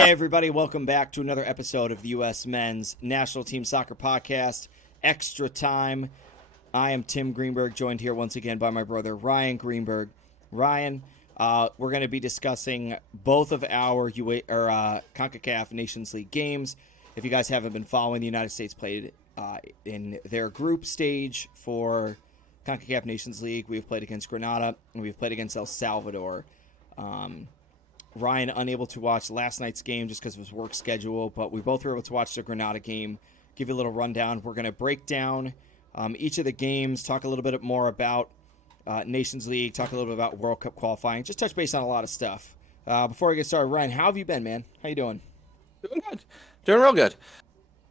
Hey, everybody, welcome back to another episode of the U.S. Men's National Team Soccer Podcast, Extra Time. I am Tim Greenberg, joined here once again by my brother, Ryan Greenberg. Ryan, we're going to be discussing both of our CONCACAF Nations League games. If you guys haven't been following, the United States played in their group stage for CONCACAF Nations League. We've played against Grenada, and we've played against El Salvador. Ryan unable to watch last night's game just because of his work schedule, but we both were able to watch the Grenada game, give you a little rundown. We're going to break down each of the games, talk a little bit more about Nations League, talk a little bit about World Cup qualifying, just touch base on a lot of stuff. Before I get started, Ryan, how have you been, man? How you doing? Doing good. Doing real good.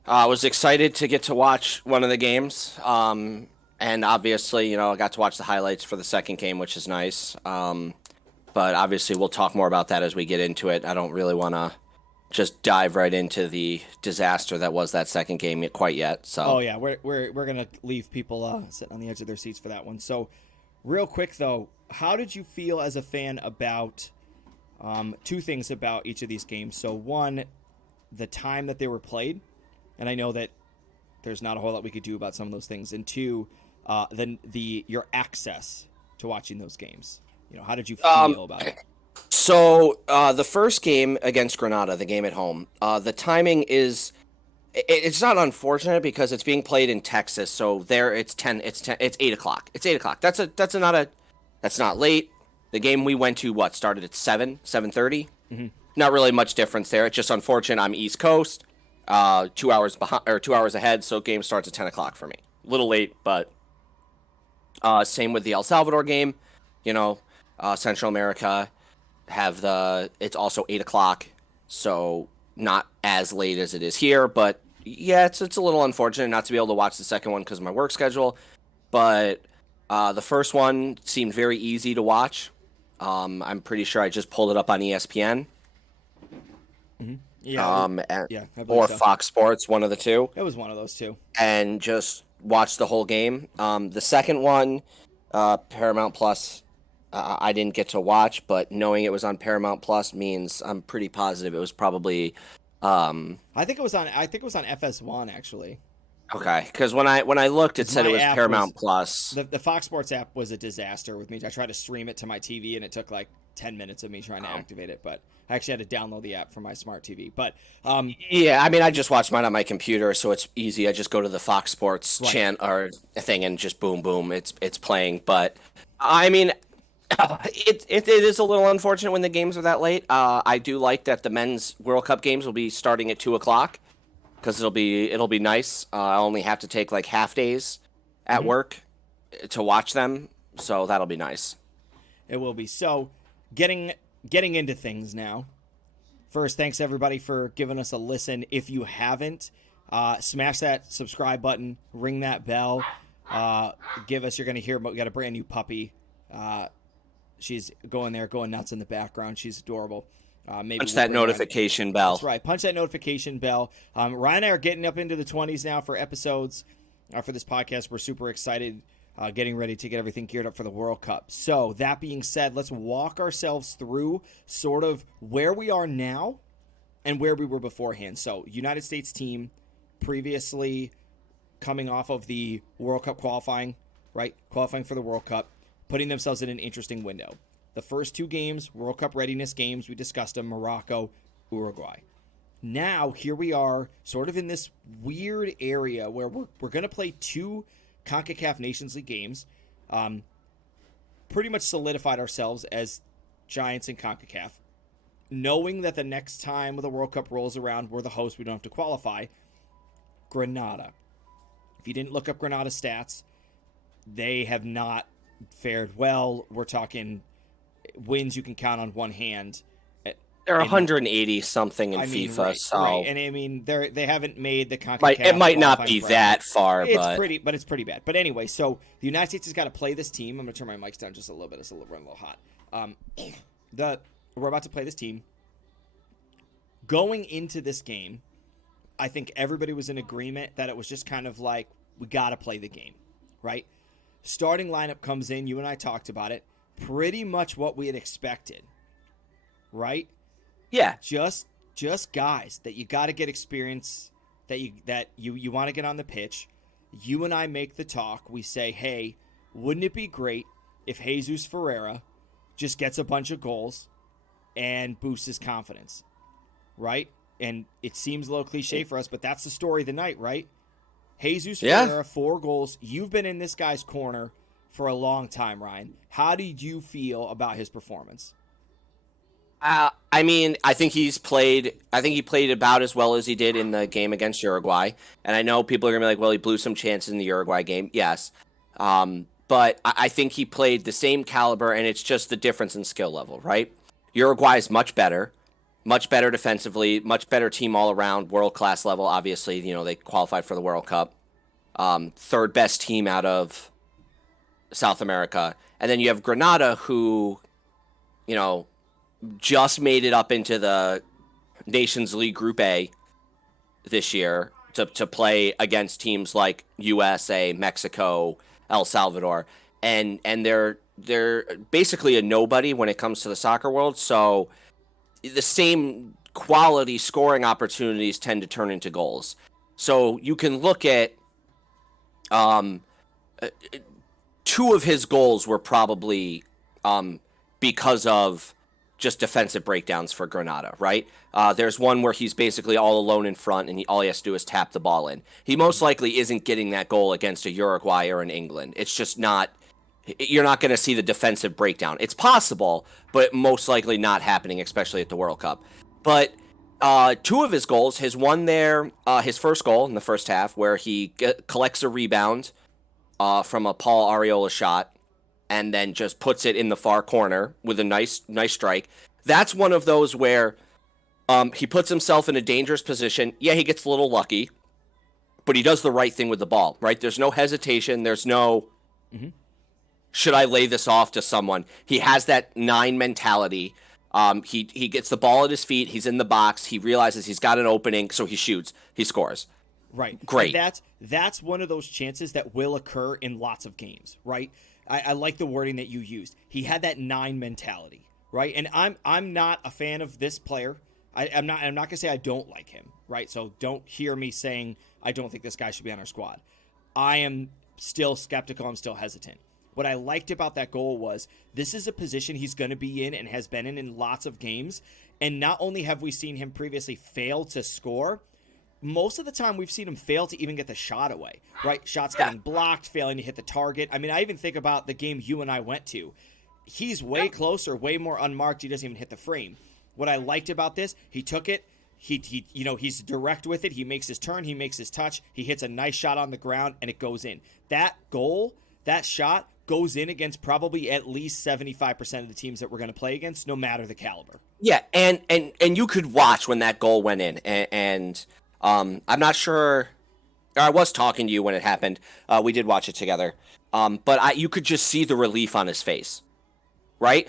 I was excited to get to watch one of the games. And obviously, I got to watch the highlights for the second game, which is nice. But obviously, we'll talk more about that as we get into it. I don't really want to just dive right into the disaster that was that second game quite yet. So. Oh yeah, we're gonna leave people sitting on the edge of their seats for that one. So, real quick though, how did you feel as a fan about two things about each of these games? So one, the time that they were played, and I know that there's not a whole lot we could do about some of those things. And two, your access to watching those games. How did you feel about it? So the first game against Grenada, the game at home, the timing is it's not unfortunate because it's being played in Texas. So there it's 8 o'clock. It's 8 o'clock. That's not late. The game we went to started at 7:30. Mm-hmm. Not really much difference there. It's just unfortunate. I'm East Coast, 2 hours behind or 2 hours ahead. So game starts at 10 o'clock for me. A little late, but same with the El Salvador game. Central America it's also 8 o'clock, so not as late as it is here, but yeah, it's a little unfortunate not to be able to watch the second one because of my work schedule, but the first one seemed very easy to watch. I'm pretty sure I just pulled it up on ESPN. Mm-hmm. Yeah. Or so. Fox Sports, one of the two. It was one of those two. And just watched the whole game. The second one, Paramount Plus, I didn't get to watch, but knowing it was on Paramount Plus means I'm pretty positive it was probably. I think it was on FS1 actually. Okay, because when I looked, it said it was Paramount Plus. The Fox Sports app was a disaster with me. I tried to stream it to my TV, and it took like 10 minutes of me trying to activate it. But I actually had to download the app from my smart TV. But yeah, I mean, I just watched mine on my computer, so it's easy. I just go to the Fox Sports channel or thing, and just boom, it's playing. But I mean. It is a little unfortunate when the games are that late. I do like that the men's World Cup games will be starting at 2 o'clock because it'll be nice. I only have to take like half days at work to watch them, so that'll be nice. It will be. So, getting into things now. First, thanks everybody for giving us a listen. If you haven't, smash that subscribe button, ring that bell. You're going to hear about we got a brand new puppy. She's going nuts in the background. She's adorable. Punch that notification bell. That's right. Punch that notification bell. Ryan and I are getting up into the 20s now for episodes for this podcast. We're super excited, getting ready to get everything geared up for the World Cup. So that being said, let's walk ourselves through sort of where we are now and where we were beforehand. So United States team previously coming off of the World Cup qualifying, right? Qualifying for the World Cup. Putting themselves in an interesting window. The first two games, World Cup readiness games, we discussed them, Morocco, Uruguay. Now, here we are, sort of in this weird area where we're going to play two CONCACAF Nations League games. Pretty much solidified ourselves as giants in CONCACAF. Knowing that the next time the World Cup rolls around, we're the host, we don't have to qualify. Grenada. If you didn't look up Grenada stats, they have not fared well. We're talking wins you can count on one hand. They're 180 something in FIFA, right, so right. And I mean they haven't made the CONCACAF. It might not be that far, it's pretty bad. But anyway, so the United States has got to play this team. I'm gonna turn my mics down just a little bit. It's running a little hot. We're about to play this team. Going into this game, I think everybody was in agreement that it was just kind of like we got to play the game, right? Starting lineup comes in. You and I talked about it. Pretty much what we had expected, right? Yeah. Just just guys that you got to get experience, that you want to get on the pitch. You and I make the talk. We say, hey, wouldn't it be great if Jesus Ferreira just gets a bunch of goals and boosts his confidence, right? And it seems a little cliche for us, but that's the story of the night, right? Jesus Ferreira, 4 goals. You've been in this guy's corner for a long time, Ryan. How did you feel about his performance? I mean, I think he played about as well as he did in the game against Uruguay. And I know people are gonna be like, "Well, he blew some chances in the Uruguay game." Yes, but I think he played the same caliber, and it's just the difference in skill level, right? Uruguay is much better defensively, much better team all around, world class level. Obviously, they qualified for the World Cup, third best team out of South America, and then you have Granada, who, just made it up into the Nations League Group A this year to play against teams like USA, Mexico, El Salvador, and they're basically a nobody when it comes to the soccer world. So the same quality scoring opportunities tend to turn into goals. So you can look at 2 of his goals were probably because of just defensive breakdowns for Granada, right? There's one where he's basically all alone in front, and all he has to do is tap the ball in. He most likely isn't getting that goal against a Uruguay or an England. It's just not. You're not going to see the defensive breakdown. It's possible, but most likely not happening, especially at the World Cup. But 2 of his goals, his one there, his first goal in the first half, where he collects a rebound from a Paul Arriola shot, and then just puts it in the far corner with a nice strike. That's one of those where he puts himself in a dangerous position. Yeah, he gets a little lucky, but he does the right thing with the ball, right? There's no hesitation. There's no, should I lay this off to someone? He has that 9 mentality. He gets the ball at his feet. He's in the box. He realizes he's got an opening, so he shoots. He scores. Right. Great. And that's one of those chances that will occur in lots of games, right? I like the wording that you used. He had that 9 mentality, right? And I'm not a fan of this player. I'm not gonna say I don't like him, right? So don't hear me saying I don't think this guy should be on our squad. I am still skeptical. I'm still hesitant. What I liked about that goal was this is a position he's going to be in and has been in lots of games. And not only have we seen him previously fail to score, most of the time we've seen him fail to even get the shot away, right? Shots getting blocked, failing to hit the target. I mean, I even think about the game you and I went to. He's way closer, way more unmarked. He doesn't even hit the frame. What I liked about this, he took it. He's direct with it. He makes his turn. He makes his touch. He hits a nice shot on the ground, and it goes in. That goal, that shot goes in against probably at least 75% of the teams that we're going to play against, no matter the caliber. Yeah, and you could watch when that goal went in, and I'm not sure. I was talking to you when it happened. We did watch it together, but you could just see the relief on his face, right?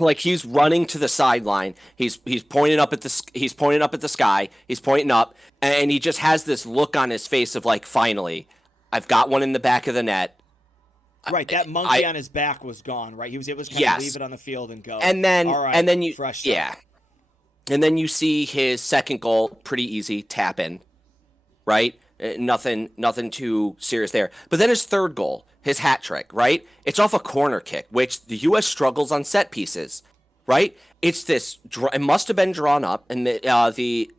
Like he's running to the sideline. He's pointing up at the sky. He's pointing up, and he just has this look on his face of like, finally, I've got one in the back of the net. Right, that monkey on his back was gone. Right, he was able to kind of leave it on the field and go. And then, all right, and then you, fresh start. yeah, and then you see his second goal, pretty easy tap in, right? Nothing too serious there. But then his third goal, his hat trick, right? It's off a corner kick, which the U.S. struggles on set pieces, right? It's this. It must have been drawn up, and the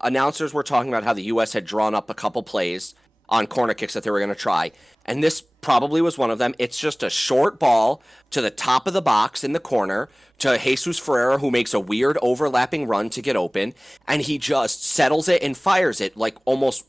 announcers were talking about how the U.S. had drawn up a couple plays on corner kicks that they were going to try, and this probably was one of them. It's just a short ball to the top of the box in the corner to Jesus Ferreira, who makes a weird overlapping run to get open, and he just settles it and fires it like almost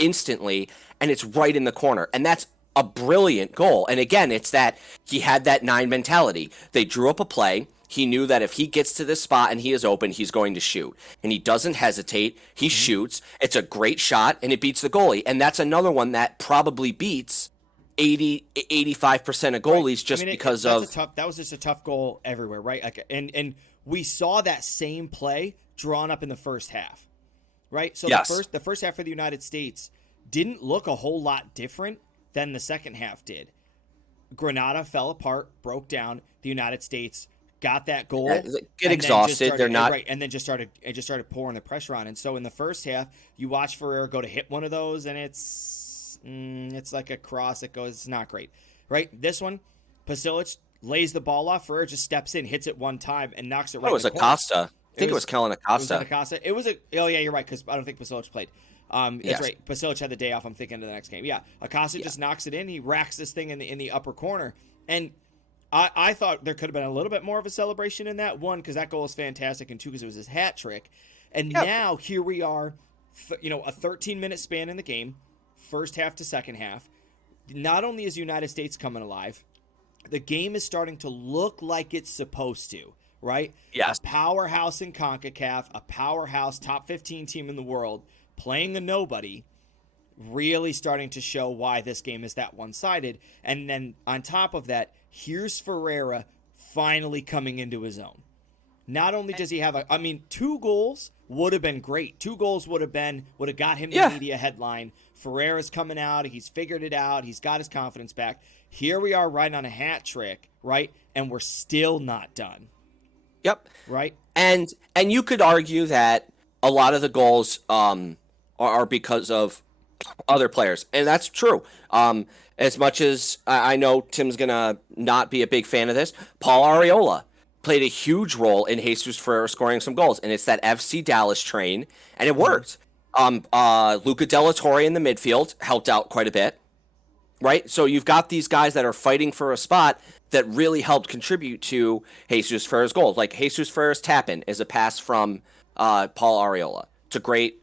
instantly, and it's right in the corner, and that's a brilliant goal. And again, it's that he had that 9 mentality. They drew up a play. He knew that if he gets to this spot and he is open, he's going to shoot. And he doesn't hesitate. He shoots. It's a great shot, and it beats the goalie. And that's another one that probably beats 85% of goalies just because that was just a tough goal everywhere, right? Like, and we saw that same play drawn up in the first half, right? So the first half for the United States didn't look a whole lot different than the second half did. Granada fell apart, broke down. The United States got that goal, Get and then just exhausted. started, They're not. right, and then just started pouring the pressure on. And so in the first half, you watch Ferreira go to hit one of those, and it's like a cross. It goes, it's not great, right? This one, Pasilic lays the ball off. Ferreira just steps in, hits it one time, and knocks it right. Oh, it was in the corner. Acosta. I think it was Kellen Acosta. It was Acosta. It was a. Oh yeah, you're right, because I don't think Pasilic played. That's Yes. right. Pasilic had the day off. I'm thinking of the next game. Yeah, Acosta just knocks it in. He racks this thing in the upper corner, and I thought there could have been a little bit more of a celebration in that. One, because that goal was fantastic, and two, because it was his hat trick. And now here we are, a 13-minute span in the game, first half to second half. Not only is United States coming alive, the game is starting to look like it's supposed to, right? Yes. A powerhouse in CONCACAF, a powerhouse top 15 team in the world, playing a nobody, really starting to show why this game is that one-sided. And then on top of that, here's Ferreira finally coming into his own. Not only does he have 2 goals would have been great. 2 goals would have got him the media headline. Ferreira's coming out. He's figured it out. He's got his confidence back. Here we are riding on a hat trick, right? And we're still not done. Yep. Right? And you could argue that a lot of the goals are because of other players, and that's true. As much as I know Tim's gonna not be a big fan of this, Paul Arriola played a huge role in Jesus Ferreira scoring some goals, and it's that FC Dallas train, and it worked. Luca Della Torre in the midfield helped out quite a bit, right? So you've got these guys that are fighting for a spot that really helped contribute to Jesus Ferreira's goals. Like Jesus Ferreira's tap-in is a pass from Paul Arriola.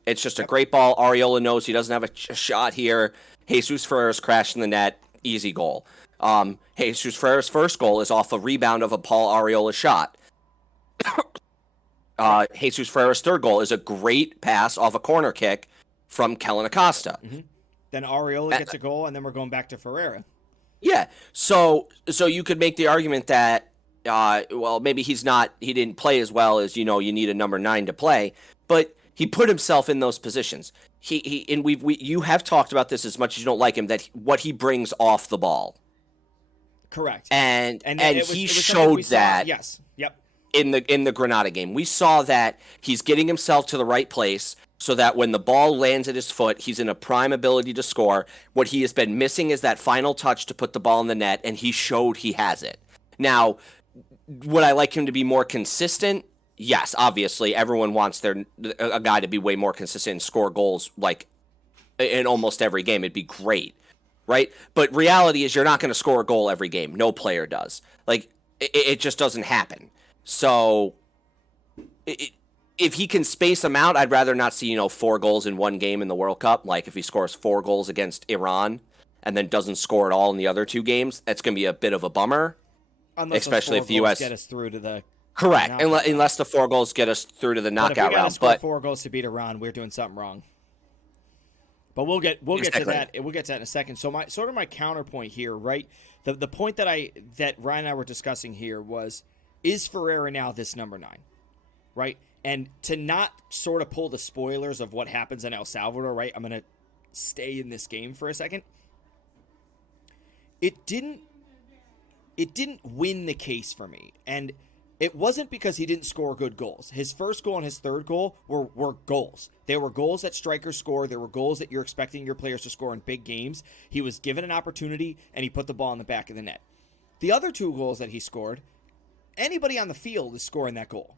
It's just a great ball. Arriola knows he doesn't have a shot here. Jesus Ferreira's crashing the net. Easy goal. Jesus Ferreira's first goal is off a rebound of a Paul Arriola shot. Jesus Ferreira's third goal is a great pass off a corner kick from Kellen Acosta. Mm-hmm. Then Arriola gets a goal, and then we're going back to Ferreira. Yeah. So you could make the argument that, maybe he didn't play as well as, you need a number 9 to play, but he put himself in those positions. You have talked about this as much as you don't like him, that what he brings off the ball. Correct. And he showed that. Yes. Yep. In the Granada game, we saw that he's getting himself to the right place so that when the ball lands at his foot, he's in a prime ability to score. What he has been missing is that final touch to put the ball in the net, and he showed he has it. Now, would I like him to be more consistent? Yes, obviously, everyone wants a guy to be way more consistent and score goals like in almost every game. It'd be great, right? But reality is you're not going to score a goal every game. No player does. Like, it just doesn't happen. So, if he can space them out, I'd rather not see 4 goals in one game in the World Cup. Like, if he scores 4 goals against Iran and then doesn't score at all in the other 2 games, that's going to be a bit of a bummer. Unless especially if the U.S. get us through to the correct, unless the 4 goals get us through to the knockout round. But 4 goals to beat Iran, we're doing something wrong. But we'll get to that. We'll get to that in a second. So my counterpoint here, right? The point that Ryan and I were discussing here was, is Ferreira now this number 9, right? And to not sort of pull the spoilers of what happens in El Salvador, right? I'm gonna stay in this game for a second. It didn't win the case for me, and it wasn't because he didn't score good goals. His first goal and his third goal were goals. They were goals that strikers score. They were goals that you're expecting your players to score in big games. He was given an opportunity, and he put the ball in the back of the net. The other 2 goals that he scored, anybody on the field is scoring that goal.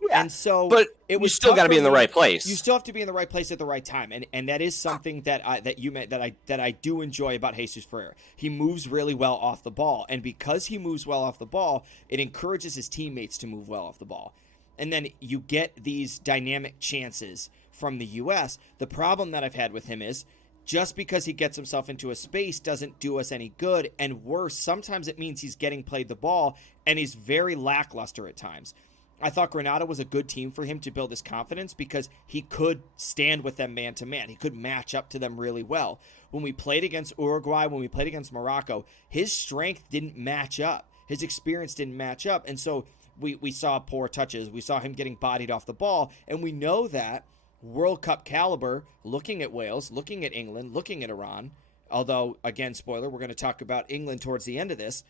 Yeah, and so but it was you still got to be in the right place. You still have to be in the right place at the right time, and that is something that I do enjoy about Jesus Ferreira. He moves really well off the ball, and because he moves well off the ball, it encourages his teammates to move well off the ball. And then you get these dynamic chances from the U.S. The problem that I've had with him is, just because he gets himself into a space doesn't do us any good, and worse, sometimes it means he's getting played the ball, and he's very lackluster at times. I thought Granada was a good team for him to build his confidence because he could stand with them man to man. He could match up to them really well. When we played against Uruguay, when we played against Morocco, his strength didn't match up. His experience didn't match up. And so we saw poor touches. We saw him getting bodied off the ball. And we know that World Cup caliber, looking at Wales, looking at England, looking at Iran, although, again, spoiler, we're going to talk about England towards the end of this,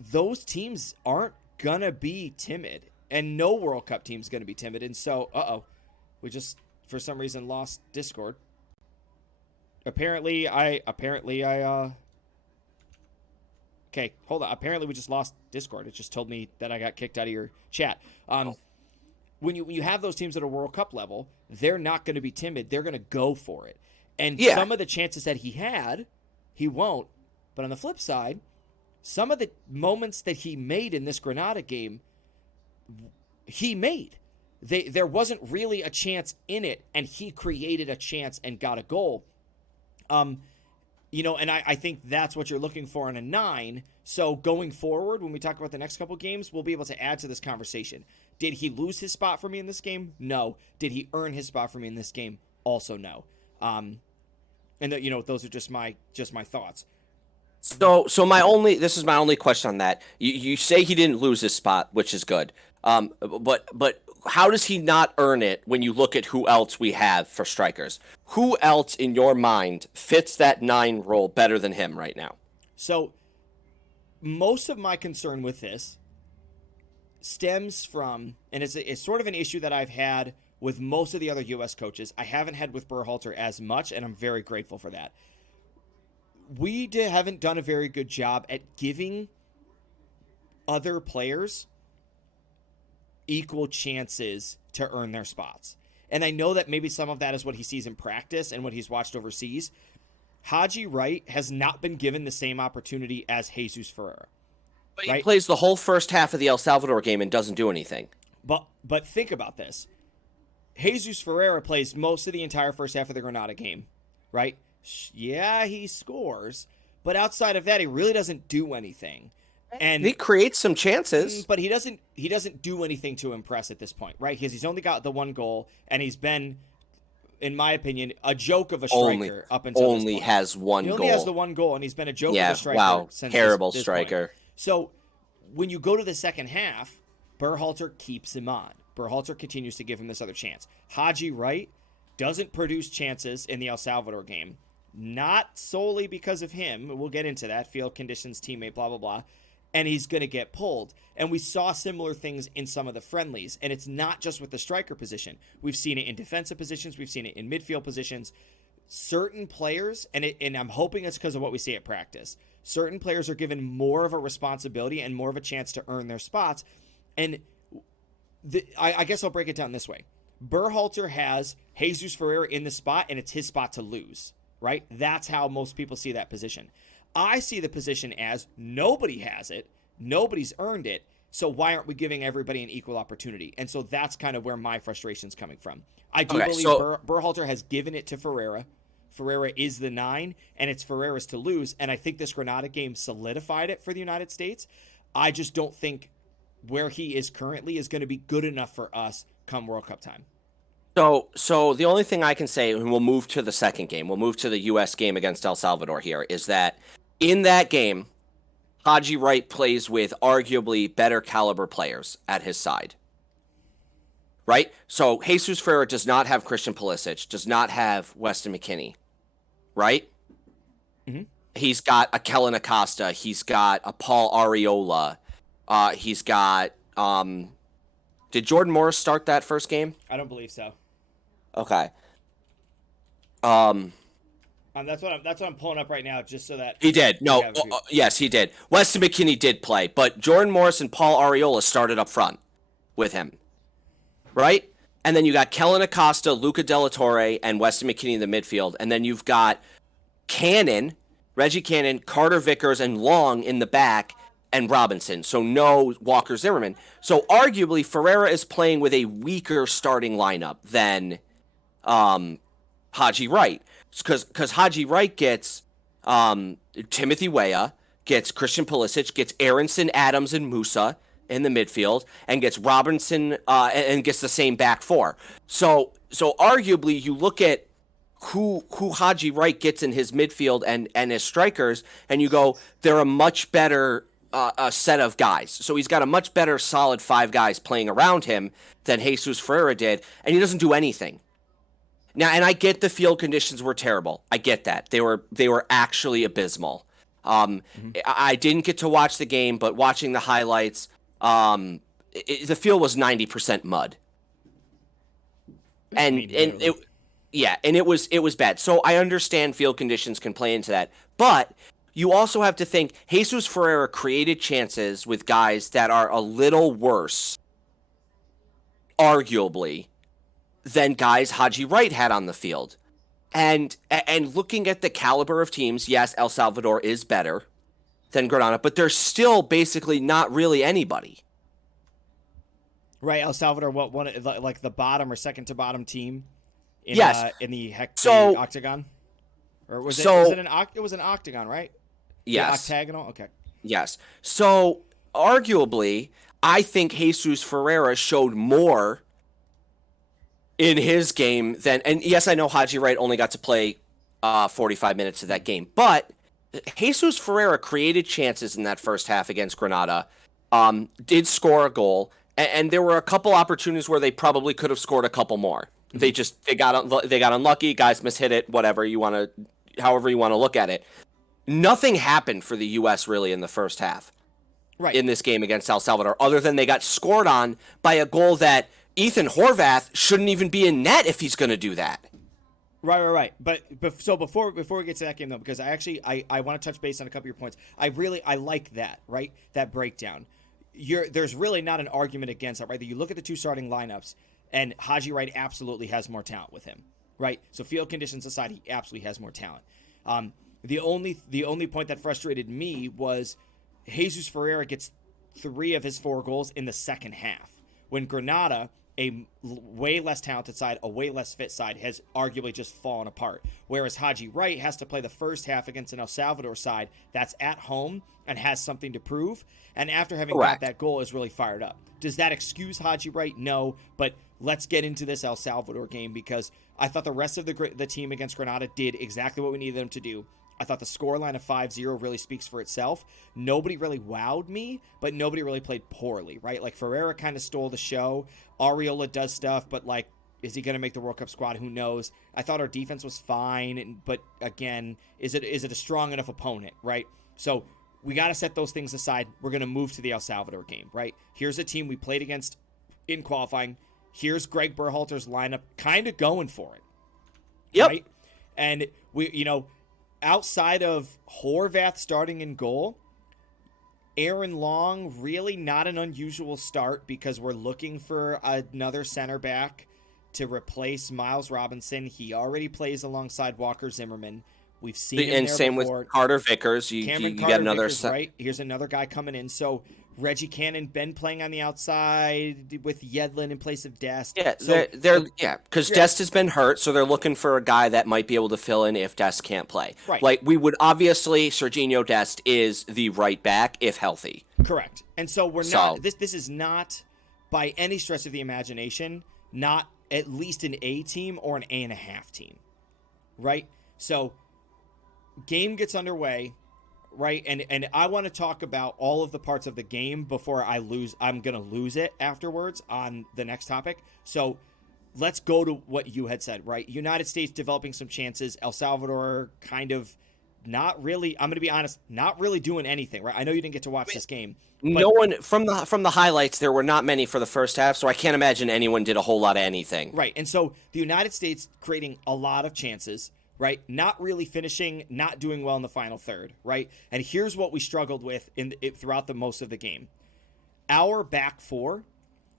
those teams aren't gonna be timid, and no World Cup team's gonna be timid. And so, we just for some reason lost Discord. Apparently, Okay, hold on. Apparently, we just lost Discord. It just told me that I got kicked out of your chat. When you have those teams at a World Cup level, they're not going to be timid. They're going to go for it. And some of the chances that he had, he won't. But on the flip side, some of the moments that he made in this Granada game, he made. There wasn't really a chance in it, and he created a chance and got a goal. And I think that's what you're looking for in a 9. So going forward, when we talk about the next couple games, we'll be able to add to this conversation. Did he lose his spot for me in this game? No. Did he earn his spot for me in this game? Also no. Those are just my thoughts. So this is my only question on that. You say he didn't lose his spot, which is good. But how does he not earn it when you look at who else we have for strikers? Who else in your mind fits that 9 role better than him right now? So most of my concern with this stems from, and it's sort of an issue that I've had with most of the other U.S. coaches. I haven't had with Berhalter as much, and I'm very grateful for that. We haven't done a very good job at giving other players equal chances to earn their spots. And I know that maybe some of that is what he sees in practice and what he's watched overseas. Haji Wright has not been given the same opportunity as Jesus Ferreira. But he plays the whole first half of the El Salvador game and doesn't do anything. But think about this. Jesus Ferreira plays most of the entire first half of the Granada game, right? Yeah, he scores, but outside of that, he really doesn't do anything. And he creates some chances, but he doesn't do anything to impress at this point, right? Because he's only got the 1 goal, and he's been, in my opinion, a joke of a striker up until this point. Has 1 goal. He only has the 1 goal, and he's been a joke of a striker. Wow, since terrible this striker. point. So when you go to the second half, Berhalter keeps him on. Berhalter continues to give him this other chance. Haji Wright doesn't produce chances in the El Salvador game, not solely because of him. We'll get into that. Field conditions, teammate, blah, blah, blah. And he's going to get pulled. And we saw similar things in some of the friendlies. And it's not just with the striker position. We've seen it in defensive positions. We've seen it in midfield positions. Certain players, and I'm hoping it's because of what we see at practice, certain players are given more of a responsibility and more of a chance to earn their spots. And I guess I'll break it down this way. Berhalter has Jesus Ferreira in the spot, and it's his spot to lose, right? That's how most people see that position. I see the position as nobody has it, nobody's earned it, so why aren't we giving everybody an equal opportunity? And so that's kind of where my frustration's coming from. I do believe Berhalter has given it to Ferreira. Ferreira is the 9, and it's Ferreira's to lose, and I think this Granada game solidified it for the United States. I just don't think where he is currently is going to be good enough for us come World Cup time. So the only thing I can say, and we'll move to the second game, we'll move to the U.S. game against El Salvador here, is that in that game, Haji Wright plays with arguably better caliber players at his side. Right? So Jesus Ferreira does not have Christian Pulisic, does not have Weston McKennie. Right? Mm-hmm. He's got a Kellen Acosta. He's got a Paul Arriola. He's got... did Jordan Morris start that first game? I don't believe so. Okay. That's what I'm pulling up right now, just so that he did. No, yes, he did. Weston McKennie did play, but Jordan Morris and Paul Arriola started up front with him, right? And then you got Kellen Acosta, Luca Della Torre, and Weston McKennie in the midfield, and then you've got Reggie Cannon, Carter Vickers, and Long in the back, and Robinson. So no Walker Zimmerman. So arguably, Ferreira is playing with a weaker starting lineup than Haji Wright. Because Haji Wright gets Timothy Weah, gets Christian Pulisic, gets Aronson, Adams, and Musa in the midfield, and gets Robinson and gets the same back 4. So arguably, you look at who Haji Wright gets in his midfield and his strikers, and you go, they're a much better set of guys. So he's got a much better solid 5 guys playing around him than Jesus Ferreira did, and he doesn't do anything. Now, and I get the field conditions were terrible. I get that. They were actually abysmal. I didn't get to watch the game, but watching the highlights, the field was 90% mud. And it was bad. So I understand field conditions can play into that, but you also have to think Jesus Ferreira created chances with guys that are a little worse, arguably, than guys Haji Wright had on the field. And looking at the caliber of teams, yes, El Salvador is better than Granada, but they're still basically not really anybody. Right, El Salvador, one like the bottom or second to bottom team in Yes. In the So octagon, or was it an octagon, right? Yes. The octagonal. Okay. Yes. So arguably, I think Jesus Ferreira showed more in his game than, and yes, I know Haji Wright only got to play 45 minutes of that game, but Jesus Ferreira created chances in that first half against Granada, did score a goal, and there were a couple opportunities where they probably could have scored a couple more. Mm-hmm. They got unlucky, guys mishit it, however you want to look at it. Nothing happened for the U.S. really in the first half, right, in this game against El Salvador, other than they got scored on by a goal that Ethan Horvath shouldn't even be in net if he's going to do that. Right. But so before we get to that game though, because I want to touch base on a couple of your points. I like that, right? That breakdown. There's really not an argument against that, right? That you look at the two starting lineups, and Haji Wright absolutely has more talent with him, right? So field conditions aside, he absolutely has more talent. The only point that frustrated me was Jesus Ferreira gets 3 of his 4 goals in the second half, when Granada, a way less talented side, a way less fit side, has arguably just fallen apart. Whereas Haji Wright has to play the first half against an El Salvador side that's at home and has something to prove, and after having got that goal is really fired up. Does that excuse Haji Wright? No, but let's get into this El Salvador game, because I thought the rest of the team against Granada did exactly what we needed them to do. I thought the scoreline of 5-0 really speaks for itself. Nobody really wowed me, but nobody really played poorly, right? Like, Ferreira kind of stole the show. Areola does stuff, but, like, is he going to make the World Cup squad? Who knows? I thought our defense was fine, but, again, is it a strong enough opponent, right? So we got to set those things aside. We're going to move to the El Salvador game, right? Here's a team we played against in qualifying. Here's Greg Berhalter's lineup kind of going for it. Yep. Right? And outside of Horvath starting in goal, Aaron Long, really not an unusual start, because we're looking for another center back to replace Miles Robinson. He already plays alongside Walker Zimmerman. We've seen him and there same before. With Carter Vickers. You get another right? Here's another guy coming in. So Reggie Cannon been playing on the outside with Yedlin in place of Dest. Yeah, so because Dest has been hurt, so they're looking for a guy that might be able to fill in if Dest can't play. Right. Like, we would obviously, Serginho Dest is the right back if healthy. Correct. And so we're not. This is not, by any stretch of the imagination, not at least an A team or an A.5 team, right? So game gets underway. Right, and I want to talk about all of the parts of the game before I'm going to lose it afterwards on the next topic. So let's go to what you had said, right? United States developing some chances. El Salvador kind of not really, I'm going to be honest, not really doing anything, right? I know you didn't get to watch this game. No one, from the highlights, there were not many for the first half, so I can't imagine anyone did a whole lot of anything. Right, and so the United States creating a lot of chances, right? Not really finishing, not doing well in the final third, right? And here's what we struggled with throughout the most of the game. Our back four,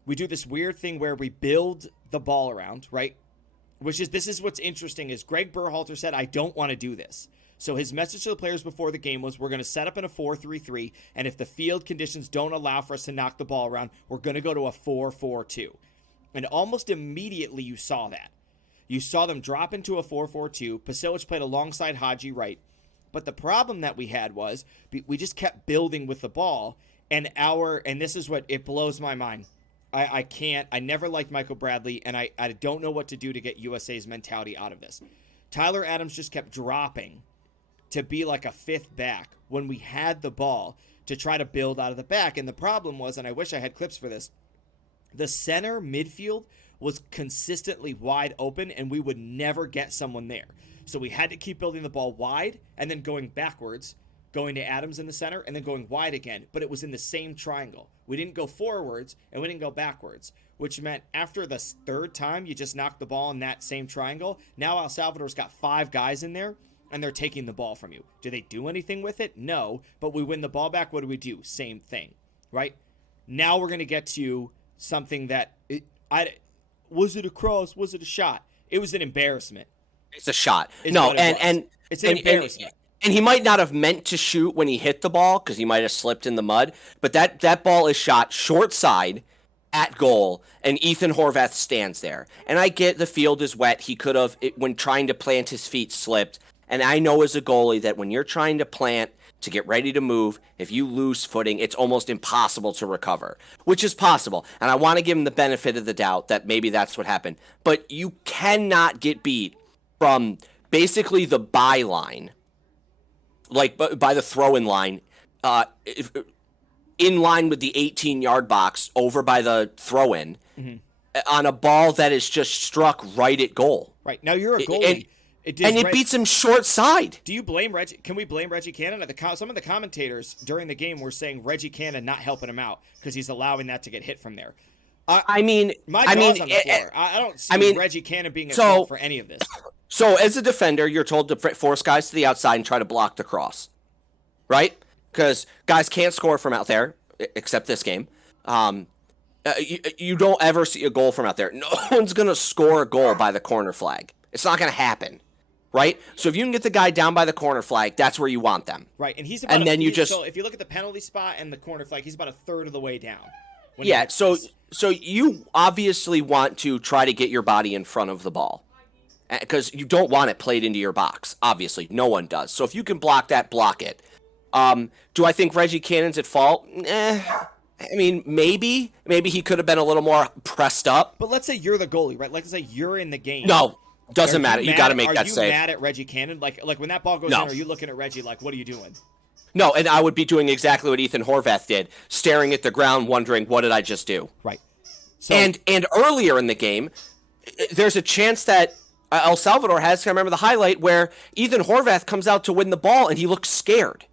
we do this weird thing where we build the ball around, right? This is what's interesting is Greg Berhalter said, I don't want to do this. So his message to the players before the game was, we're going to set up in a 4-3-3, and if the field conditions don't allow for us to knock the ball around, we're going to go to a 4-4-2. And almost immediately you saw that. You saw them drop into a 4-4-2. Pasilic played alongside Haji Wright. But the problem that we had was we just kept building with the ball. And this is what, it blows my mind. I never liked Michael Bradley, and I don't know what to do to get USA's mentality out of this. Tyler Adams just kept dropping to be like a fifth back when we had the ball to try to build out of the back. And the problem was, and I wish I had clips for this, the center midfield was consistently wide open, and we would never get someone there. So we had to keep building the ball wide and then going backwards, going to Adams in the center, and then going wide again. But it was in the same triangle. We didn't go forwards, and we didn't go backwards, which meant after the third time you just knocked the ball in that same triangle, now El Salvador's got 5 guys in there, and they're taking the ball from you. Do they do anything with it? No. But we win the ball back. What do we do? Same thing, right? Now we're going to get to something that was it a cross? Was it a shot? It was an embarrassment. It's a shot. It's An embarrassment. And he might not have meant to shoot when he hit the ball because he might have slipped in the mud. But that ball is shot short side at goal, and Ethan Horvath stands there. And I get the field is wet. He could have, when trying to plant his feet, slipped. And I know as a goalie that when you're trying to plant to get ready to move, if you lose footing, it's almost impossible to recover, which is possible. And I want to give him the benefit of the doubt that maybe that's what happened. But you cannot get beat from basically the byline, like by the throw-in line, in line with the 18-yard box over by the throw-in, on a ball that is just struck right at goal. Right. Now you're a goalie. It beats him short side. Do you blame Reggie? Can we blame Reggie Cannon? Some of the commentators during the game were saying Reggie Cannon not helping him out because he's allowing that to get hit from there. My jaw's on the floor. I don't see Reggie Cannon being at fault for any of this. So as a defender, you're told to force guys to the outside and try to block the cross, right? Because guys can't score from out there, except this game. You don't ever see a goal from out there. No one's going to score a goal by the corner flag. It's not going to happen. Right, so if you can get the guy down by the corner flag, that's where you want them. Right, and he's so if you look at the penalty spot and the corner flag, he's about a third of the way down. Yeah, so you obviously want to try to get your body in front of the ball because you don't want it played into your box. Obviously, no one does. So if you can block that, block it. Do I think Reggie Cannon's at fault? I mean, maybe he could have been a little more pressed up. But let's say you're the goalie, right? Let's say you're in the game. No. Doesn't matter. You got to make that save. Are you mad at Reggie Cannon? Like when that ball goes in, are you looking at Reggie like, what are you doing? No, and I would be doing exactly what Ethan Horvath did, staring at the ground, wondering, what did I just do? Right. So, and earlier in the game, there's a chance that El Salvador has, I remember the highlight, where Ethan Horvath comes out to win the ball, and he looks scared.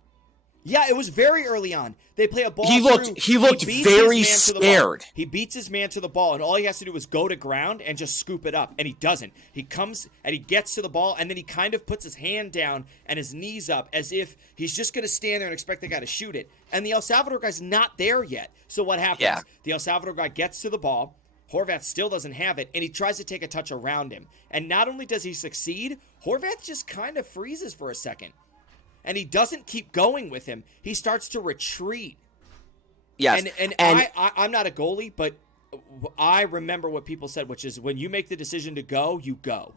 Yeah, it was very early on. They play a ball. He looked very scared. He beats his man to the ball, and all he has to do is go to ground and just scoop it up, and he doesn't. He comes and he gets to the ball, and then he kind of puts his hand down and his knees up as if he's just going to stand there and expect the guy to shoot it. And the El Salvador guy's not there yet. So what happens? Yeah. The El Salvador guy gets to the ball. Horvath still doesn't have it, and he tries to take a touch around him. And not only does he succeed, Horvath just kind of freezes for a second. And he doesn't keep going with him. He starts to retreat. Yes. And I'm not a goalie, but I remember what people said, which is when you make the decision to go, you go.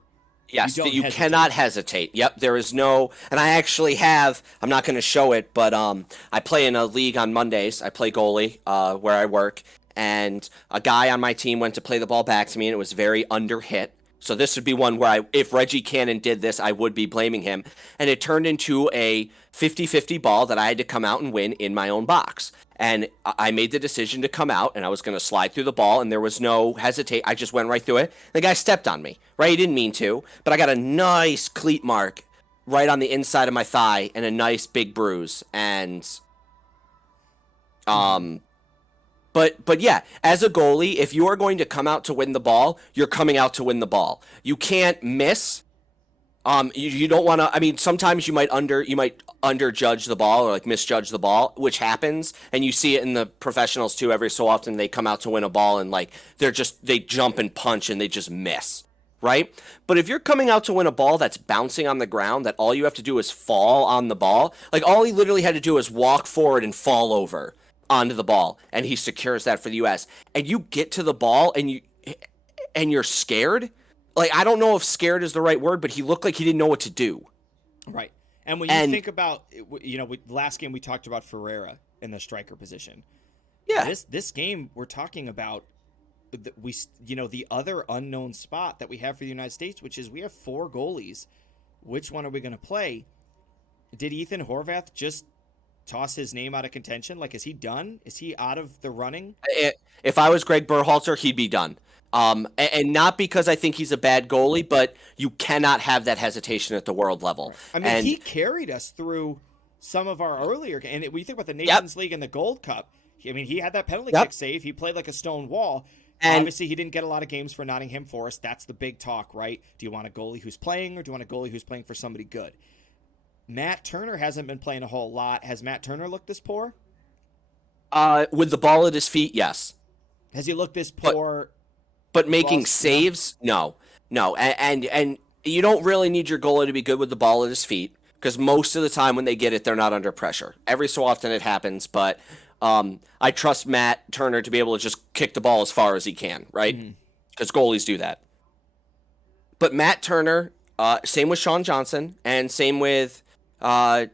Yes, you cannot hesitate. Yep, there is no, and I actually have, I'm not going to show it, but I play in a league on Mondays. I play goalie where I work, and a guy on my team went to play the ball back to me, and it was very under-hit. So this would be one where if Reggie Cannon did this, I would be blaming him. And it turned into a 50-50 ball that I had to come out and win in my own box. And I made the decision to come out, and I was going to slide through the ball, and there was no hesitate. I just went right through it. The guy stepped on me, right? He didn't mean to, but I got a nice cleat mark right on the inside of my thigh and a nice big bruise. And But yeah, as a goalie, if you are going to come out to win the ball, you're coming out to win the ball. You can't miss. You don't want to. I mean, sometimes you might underjudge the ball or like misjudge the ball, which happens, and you see it in the professionals too. Every so often, they come out to win a ball and like they jump and punch and they just miss, right? But if you're coming out to win a ball that's bouncing on the ground, that all you have to do is fall on the ball, like all he literally had to do is walk forward and fall over onto the ball, and he secures that for the U.S. And you get to the ball, and you're scared. Like, I don't know if scared is the right word, but he looked like he didn't know what to do. Right. And when you think about, last game we talked about Ferreira in the striker position. Yeah. This game we're talking about, the other unknown spot that we have for the United States, which is we have 4 goalies. Which one are we going to play? Did Ethan Horvath just toss his name out of contention? Like, is he done? Is he out of the running? If I was Greg Berhalter, he'd be done. And not because I think he's a bad goalie, but you cannot have that hesitation at the world level. I mean, he carried us through some of our earlier, and when you think about the Yep. Nations League and the Gold Cup, I mean, he had that penalty Yep. kick save. He played like a stone wall. And Obviously, he didn't get a lot of games for Nottingham Forest. That's the big talk, right? Do you want a goalie who's playing, or do you want a goalie who's playing for somebody good? Matt Turner hasn't been playing a whole lot. Has Matt Turner looked this poor? with the ball at his feet, yes. Has he looked this poor? But making Lost- saves, no. And you don't really need your goalie to be good with the ball at his feet, because most of the time when they get it, they're not under pressure. Every so often it happens, but I trust Matt Turner to be able to just kick the ball as far as he can, right? Because goalies do that. But Matt Turner, same with Sean Johnson, and same with Zach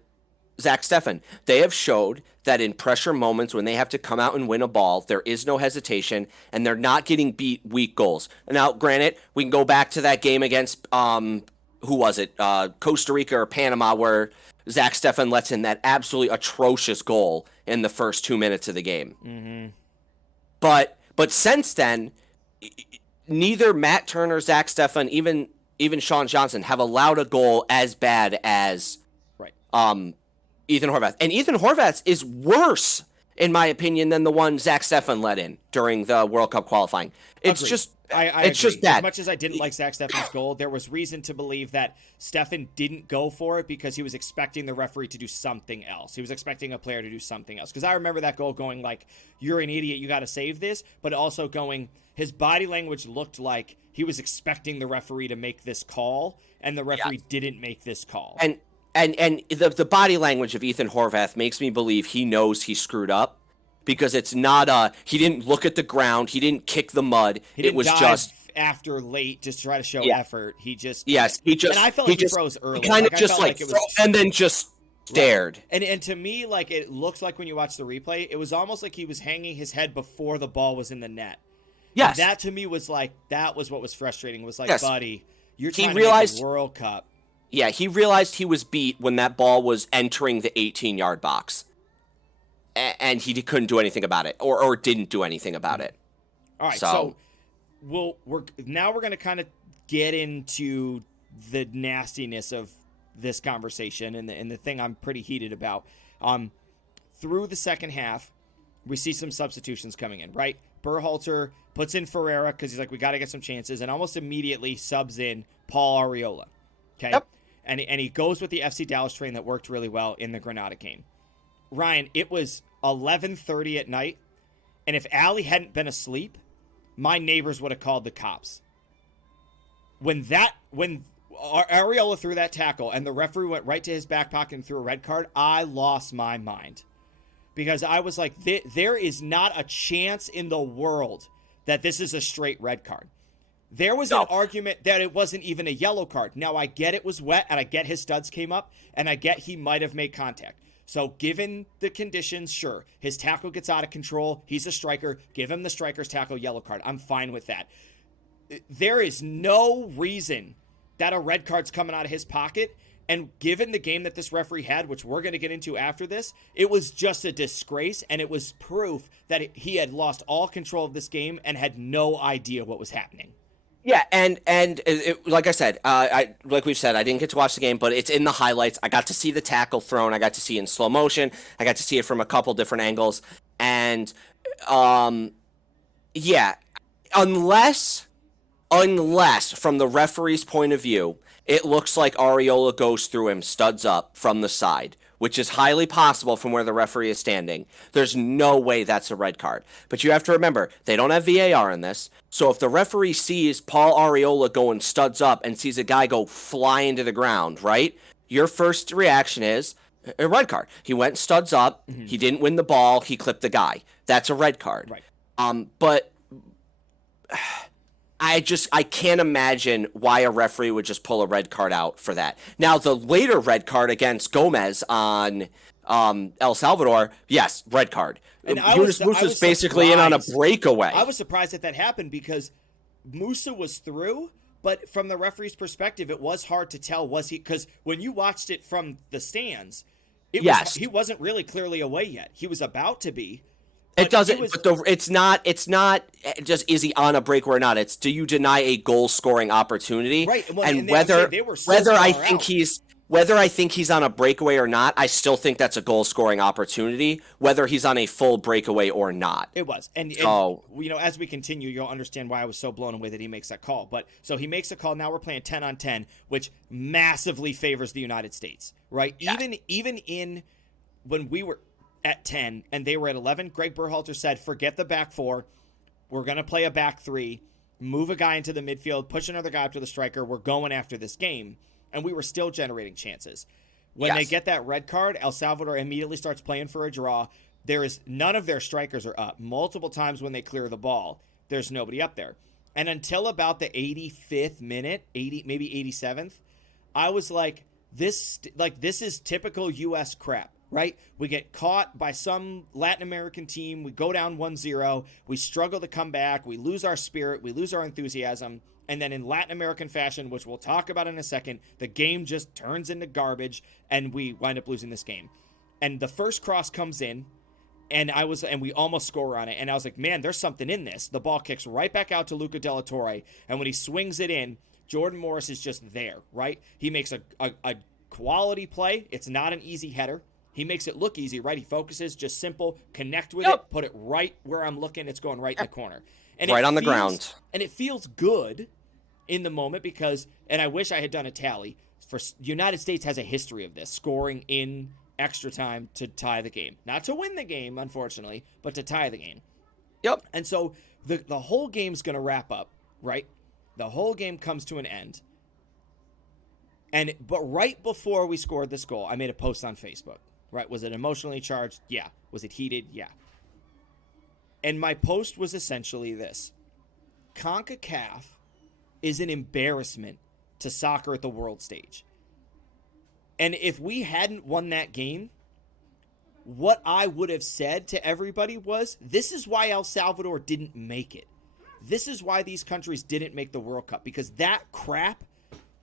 Steffen. They have showed that in pressure moments when they have to come out and win a ball, there is no hesitation, and they're not getting beat weak goals. Now, granted, we can go back to that game against, who was it? Costa Rica or Panama, where Zach Steffen lets in that absolutely atrocious goal in the first 2 minutes of the game. But since then, neither Matt Turner, Zach Steffen, even Sean Johnson have allowed a goal as bad as Right. Ethan Horvath. And Ethan Horvath is worse, in my opinion, than the one Zach Steffen let in during the World Cup qualifying. It's Agreed. just I it's agree. just that. As much as I didn't like Zach Steffen's goal, there was reason to believe that Steffen didn't go for it because he was expecting the referee to do something else. He was expecting a player to do something else. Because I remember that goal going like, "You're an idiot, you got to save this," but also going, his body language looked like he was expecting the referee to make this call, and the referee didn't make this call. And the body language of Ethan Horvath makes me believe he knows he screwed up, because it's not he didn't look at the ground, he didn't kick the mud. He didn't It was dive just after late just to try to show effort. He just he just and I felt like he froze early. He kind of I just felt like it was and then just stared. And to me, like, it looks like when you watch the replay, it was almost like he was hanging his head before the ball was in the net. Yes. And that to me was like, that was what was frustrating. Was like, Yes. buddy, you're He trying realized- to make the World Cup. Yeah, he realized he was beat when that ball was entering the 18-yard box. And he couldn't do anything about it, or didn't do anything about it. All right, so we're going to kind of get into the nastiness of this conversation and the thing I'm pretty heated about. Through the second half, we see some substitutions coming in, right? Berhalter puts in Ferreira because he's like, we got to get some chances, and almost immediately subs in Paul Arriola. Okay, Yep. and he goes with the FC Dallas train that worked really well in the Granada game. Ryan, it was 11:30 at night, and if Allie hadn't been asleep, my neighbors would have called the cops. When Arriola threw that tackle and the referee went right to his back pocket and threw a red card, I lost my mind. Because I was like, there is not a chance in the world that this is a straight red card. There was an argument that it wasn't even a yellow card. Now, I get it was wet, and I get his studs came up, and I get he might have made contact. So, given the conditions, sure, his tackle gets out of control. He's a striker. Give him the striker's tackle, yellow card. I'm fine with that. There is no reason that a red card's coming out of his pocket. And given the game that this referee had, which we're going to get into after this, it was just a disgrace, and it was proof that he had lost all control of this game and had no idea what was happening. Yeah, and like I said, like we've said, I didn't get to watch the game, but it's in the highlights. I got to see the tackle thrown. I got to see it in slow motion. I got to see it from a couple different angles. And, yeah, unless from the referee's point of view, it looks like Arriola goes through him, studs up from the side, which is highly possible from where the referee is standing. There's no way that's a red card. But you have to remember, they don't have VAR in this. So if the referee sees Paul Arriola going studs up and sees a guy go flying to the ground, right? Your first reaction is a red card. He went studs up. Mm-hmm. He didn't win the ball. He clipped the guy. That's a red card. Right. But I can't imagine why a referee would just pull a red card out for that. Now, the later red card against Gomez on El Salvador, yes, red card. And Musa's basically in on a breakaway. I was surprised that happened because Musa was through, but from the referee's perspective, it was hard to tell. Was he? Because when you watched it from the stands, he wasn't really clearly away yet. He was about to be. It doesn't. It's not just is he on a breakaway or not. It's do you deny a goal scoring opportunity? Right. Well, and whether Whether I think he's on a breakaway or not, I still think that's a goal-scoring opportunity, whether he's on a full breakaway or not. It was. And So, as we continue, you'll understand why I was so blown away that he makes that call. But so he makes a call. Now we're playing 10 on 10, which massively favors the United States, right? Yeah. Even in when we were at 10 and they were at 11, Greg Berhalter said, forget the back four. We're going to play a back three, move a guy into the midfield, push another guy up to the striker. We're going after this game. And we were still generating chances. When they get that red card, El Salvador immediately starts playing for a draw. There is none of their strikers are up. Multiple times when they clear the ball, there's nobody up there. And until about the 85th minute, maybe 87th, I was like, this is typical U.S. crap, right? We get caught by some Latin American team. We go down 1-0. We struggle to come back. We lose our spirit. We lose our enthusiasm. And then in Latin American fashion, which we'll talk about in a second, the game just turns into garbage and we wind up losing this game. And the first cross comes in and we almost score on it. And I was like, man, there's something in this. The ball kicks right back out to Luca De La Torre. And when he swings it in, Jordan Morris is just there, right? He makes a quality play. It's not an easy header. He makes it look easy, right? He focuses, just simple, connect with it, put it right where I'm looking. It's going right in the corner. And right on the ground. And it feels good in the moment because, and I wish I had done a tally, for United States has a history of this, scoring in extra time to tie the game. Not to win the game, unfortunately, but to tie the game. Yep. And so the whole game's going to wrap up, right? The whole game comes to an end. But right before we scored this goal, I made a post on Facebook, right? Was it emotionally charged? Yeah. Was it heated? Yeah. And my post was essentially this. CONCACAF is an embarrassment to soccer at the world stage. And if we hadn't won that game, what I would have said to everybody was, this is why El Salvador didn't make it. This is why these countries didn't make the World Cup, because that crap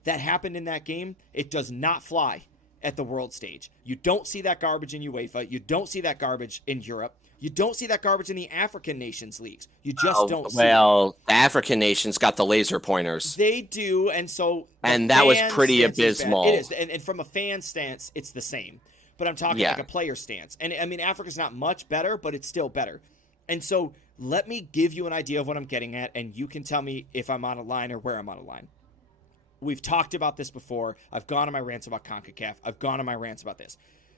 that happened in that game, it does not fly at the world stage. You don't see that garbage in UEFA. You don't see that garbage in Europe. You don't see that garbage in the African nations leagues. You just don't see it. Well, the African nations got the laser pointers. They do, and so... And that was pretty abysmal. It is, and from a fan stance, it's the same. But I'm talking like a player stance. And, I mean, Africa's not much better, but it's still better. And so let me give you an idea of what I'm getting at, and you can tell me if I'm on a line or where I'm on a line. We've talked about this before. I've gone on my rants about CONCACAF. I've gone on my rants about this.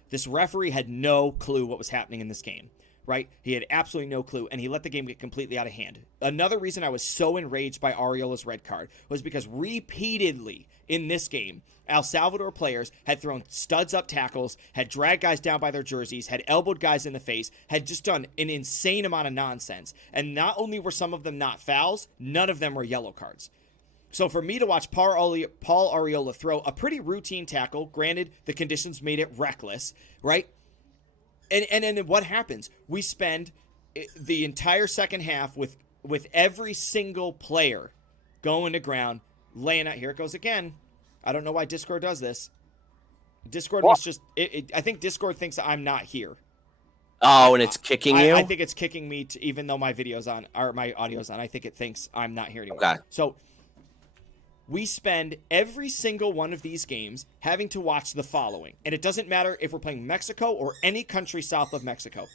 This referee had no clue what was happening in this game. Right? He had absolutely no clue, and he let the game get completely out of hand. Another reason I was so enraged by Ariola's red card was because repeatedly in this game, El Salvador players had thrown studs up tackles, had dragged guys down by their jerseys, had elbowed guys in the face, had just done an insane amount of nonsense. And not only were some of them not fouls, none of them were yellow cards. So for me to watch Paul Ariola throw a pretty routine tackle, granted the conditions made it reckless, right? And then what happens? We spend the entire second half with every single player going to ground, laying out. Here it goes again. I don't know why Discord does this. Discord must just... I think Discord thinks I'm not here. Oh, and it's kicking you? I think it's kicking me, even though my video's on, or my audio's on. I think it thinks I'm not here anymore. Okay. So we spend every single one of these games having to watch the following. And it doesn't matter if we're playing Mexico or any country south of Mexico.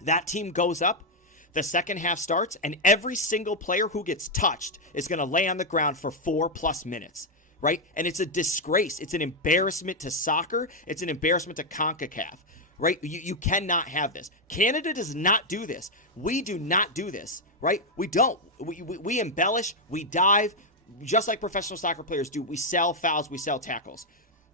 That team goes up, the second half starts, and every single player who gets touched is going to lay on the ground for 4+ minutes, right? And it's a disgrace. It's an embarrassment to soccer. It's an embarrassment to CONCACAF, right? You cannot have this. Canada does not do this. We do not do this, right? We don't. We embellish, we dive, just like professional soccer players do. We sell fouls, we sell tackles.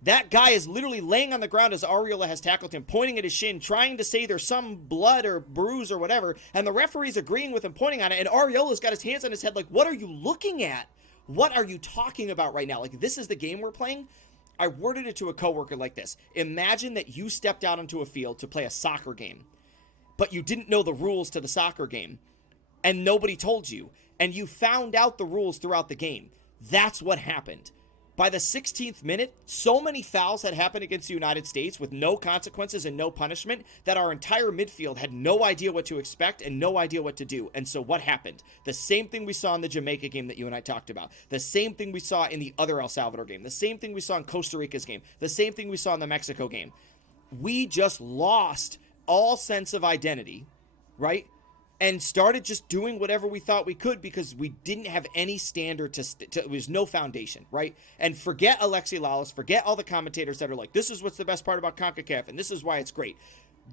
That guy is literally laying on the ground as Ariola has tackled him, pointing at his shin, trying to say there's some blood or bruise or whatever, and the referee's agreeing with him, pointing on it, and Ariola's got his hands on his head like, what are you looking at? What are you talking about right now? Like, this is the game we're playing? I worded it to a coworker like this. Imagine that you stepped out onto a field to play a soccer game, but you didn't know the rules to the soccer game, and nobody told you, and you found out the rules throughout the game. That's what happened. By the 16th minute, so many fouls had happened against the United States with no consequences and no punishment that our entire midfield had no idea what to expect and no idea what to do. And so what happened? The same thing we saw in the Jamaica game that you and I talked about. The same thing we saw in the other El Salvador game. The same thing we saw in Costa Rica's game. The same thing we saw in the Mexico game. We just lost all sense of identity, right? And started just doing whatever we thought we could because we didn't have any standard there was no foundation, right? And forget Alexi Lalas, forget all the commentators that are like, this is what's the best part about CONCACAF, and this is why it's great.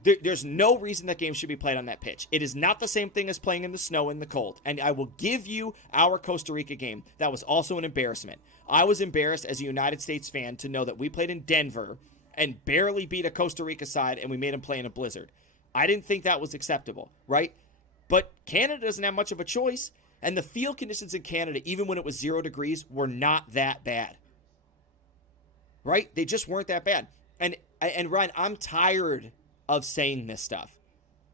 There's no reason that game should be played on that pitch. It is not the same thing as playing in the snow and the cold. And I will give you our Costa Rica game. That was also an embarrassment. I was embarrassed as a United States fan to know that we played in Denver and barely beat a Costa Rica side and we made them play in a blizzard. I didn't think that was acceptable, right? But Canada doesn't have much of a choice, and the field conditions in Canada, even when it was 0 degrees, were not that bad. Right? They just weren't that bad. And Ryan, I'm tired of saying this stuff.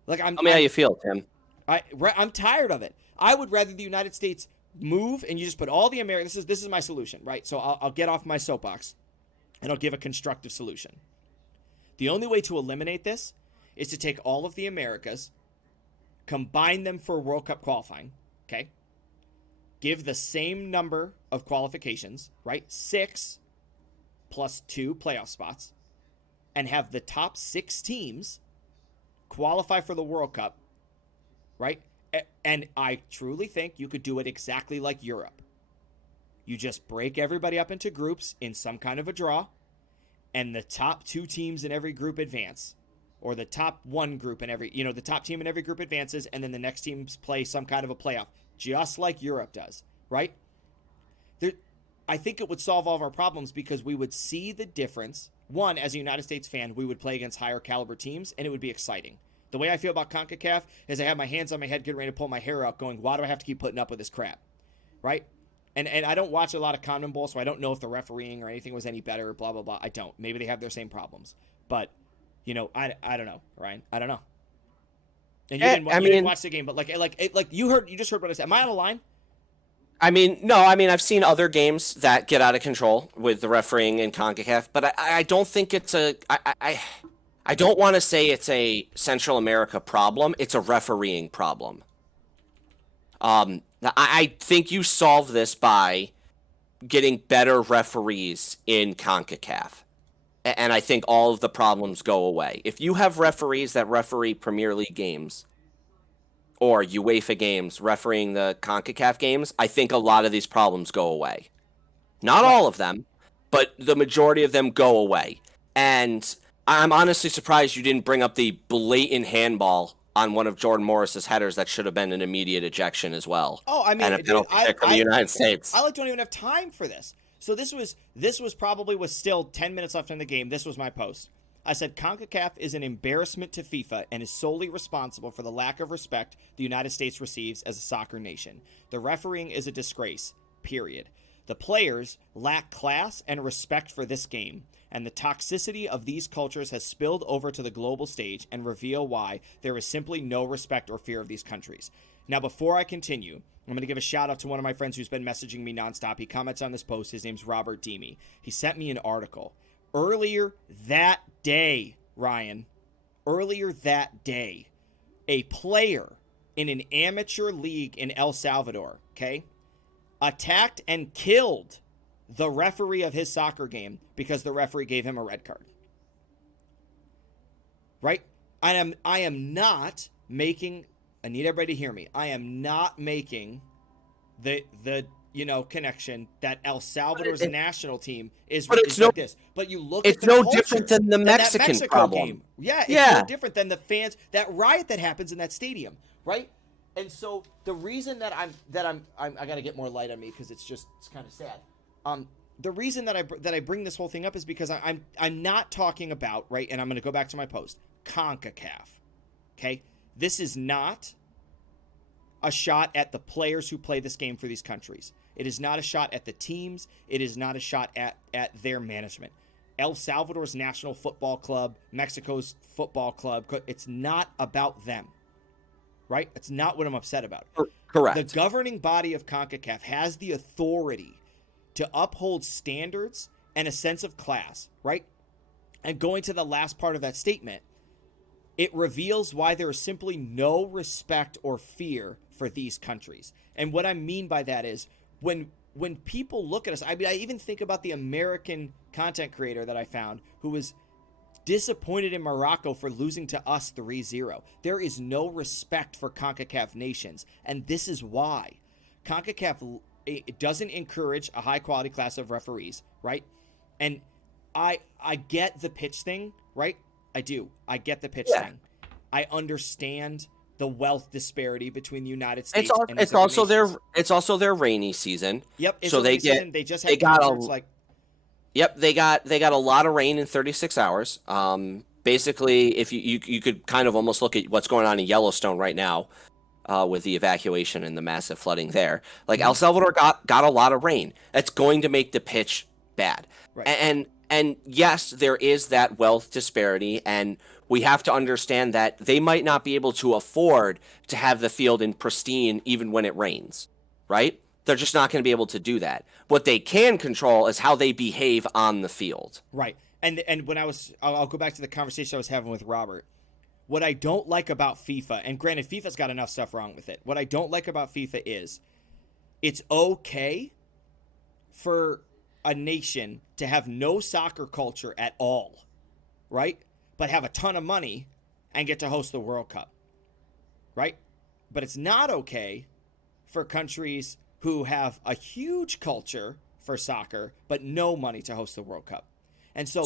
Tell me how you feel, Tim. I'm tired of it. I would rather the United States move and you just put all the Americans. This is my solution, right? So I'll get off my soapbox and I'll give a constructive solution. The only way to eliminate this is to take all of the Americas, combine them for World Cup qualifying, okay? Give the same number of qualifications, right? 6 plus 2 playoff spots, and have the top 6 teams qualify for the World Cup, right? And I truly think you could do it exactly like Europe. You just break everybody up into groups in some kind of a draw, and the top 2 teams in every group advance. Or the top 1 group in every, the top team in every group advances, and then the next teams play some kind of a playoff, just like Europe does, right? I think it would solve all of our problems because we would see the difference. One, as a United States fan, we would play against higher caliber teams, and it would be exciting. The way I feel about CONCACAF is I have my hands on my head getting ready to pull my hair out going, why do I have to keep putting up with this crap, right? And I don't watch a lot of Condom Bowl, so I don't know if the refereeing or anything was any better, blah, blah, blah. I don't. Maybe they have their same problems. But I don't know, Ryan. I don't know. And you didn't watch the game, but like you just heard what I said. Am I out of line? No. I've seen other games that get out of control with the refereeing in CONCACAF, but I don't think it's I don't want to say it's a Central America problem. It's a refereeing problem. I think you solve this by getting better referees in CONCACAF. And I think all of the problems go away. If you have referees that referee Premier League games or UEFA games refereeing the CONCACAF games, I think a lot of these problems go away. Not all of them, but the majority of them go away. And I'm honestly surprised you didn't bring up the blatant handball on one of Jordan Morris's headers that should have been an immediate ejection as well. Oh, I mean, and a penalty kick from the United States. I don't even have time for this. So this was probably with still 10 minutes left in the game. This was my post. I said CONCACAF is an embarrassment to FIFA and is solely responsible for the lack of respect the United States receives as a soccer nation. The refereeing is a disgrace, period. The players lack class and respect for this game, and the toxicity of these cultures has spilled over to the global stage and reveal why there is simply no respect or fear of these countries. Now, before I continue, I'm going to give a shout out to one of my friends who's been messaging me nonstop. He comments on this post. His name's Robert Deemy. He sent me an article earlier that day, Ryan. Earlier that day, a player in an amateur league in El Salvador, okay, attacked and killed the referee of his soccer game because the referee gave him a red card. Right? I am not making, I need everybody to hear me. I am not making the connection that El Salvador's national team is like this. But you look at the culture. It's no different than the Mexican problem. Game. Yeah, it's no different than the fans, that riot that happens in that stadium, right? And so the reason that I got to get more light on me because it's kind of sad. The reason that I bring this whole thing up is because I'm not talking about, right, and I'm going to go back to my post, CONCACAF. Okay? This is not a shot at the players who play this game for these countries. It is not a shot at the teams. It is not a shot at their management. El Salvador's national football club, Mexico's football club, it's not about them. Right? That's not what I'm upset about. Correct. The governing body of CONCACAF has the authority to uphold standards and a sense of class, right? And going to the last part of that statement, it reveals why there is simply no respect or fear for these countries. And what I mean by that is when people look at us, I mean, I even think about the American content creator that I found who was disappointed in Morocco for losing to us 3-0. There is no respect for CONCACAF nations, and this is why. CONCACAF, it doesn't encourage a high-quality class of referees, right? And I get the pitch thing, right? I do. I get the pitch thing. I understand the wealth disparity between the United States and it's also their rainy season. Yep. It's so they just had concerts like. Yep, they got a lot of rain in 36 hours. Basically, if you could kind of almost look at what's going on in Yellowstone right now, with the evacuation and the massive flooding there. Like El Salvador got a lot of rain. That's going to make the pitch bad. Right. And yes, there is that wealth disparity, and we have to understand that they might not be able to afford to have the field in pristine even when it rains, right? They're just not going to be able to do that. What they can control is how they behave on the field. Right. And when I'll go back to the conversation I was having with Robert. What I don't like about FIFA, and granted, FIFA's got enough stuff wrong with it. What I don't like about FIFA is it's okay for a nation to have no soccer culture at all, right? But have a ton of money and get to host the World Cup, right? But it's not okay for countries who have a huge culture for soccer but no money to host the World Cup. And so